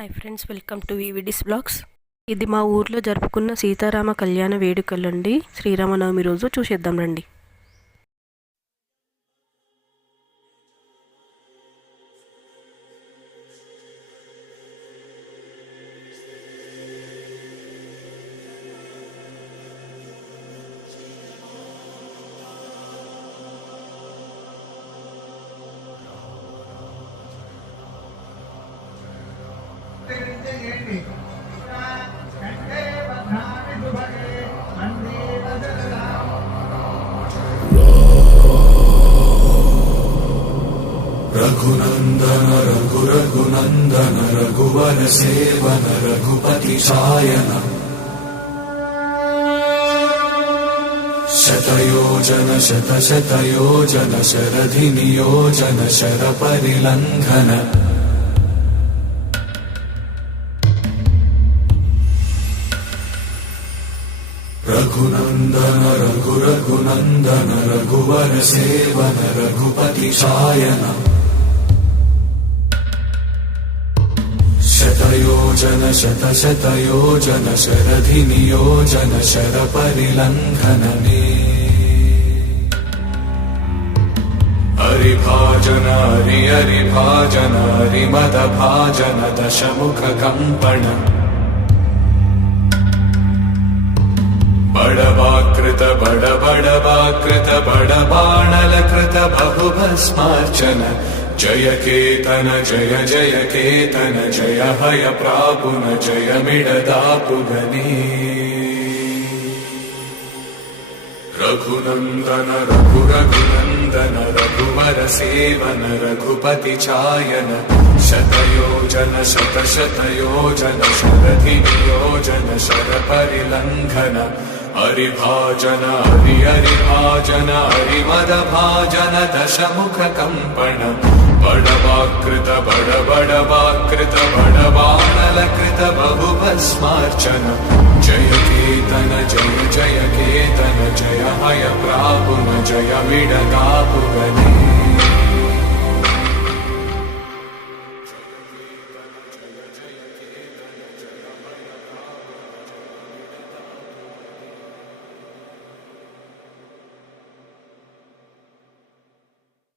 Hi friends, welcome to వివిడిస్ blogs. ఇది మా ఊర్లో జరుపుకున్న సీతారామ కళ్యాణ వేడుకలండి. శ్రీరామనవమి రోజు చూసేద్దాం రండి. रघुनंदन रघुरघुनंदन रघुवर सेवन रघुपति शायन शतयोजन शतशतयोजन शरधि नियोजन शर परिलंघन रघुनंदन रघुरघुनंदन रघुवर सेवन रघुपति शायन शतयोजन शतशतयोजन शरधि नियोजन शर परिलंघन हरिभाजन हरिभाजन हरिमद भाजन दशमुख कंपन बड़वाकृत बड़वाकृत बड़बाणलकृत बहुभस्मार्चन जय केतन जय जय केतन जय हय प्रापुन जय मिडदापुगनी रघुनंदन रघुरघुनंदन रघुवर सेवन रघुपति चायन शतयोजन शतशतयोजन शरधि नियोजन शर परिलंघन हरिभाजन हरिभाजन हरिमद भाजन दशमुख कंपन बड़वाकृत बड़वाकृत बड़बाणलकृत बहुभस्मार्चन जय केतन जय जय केतन जय हय प्रापुन जय मिडदापुगन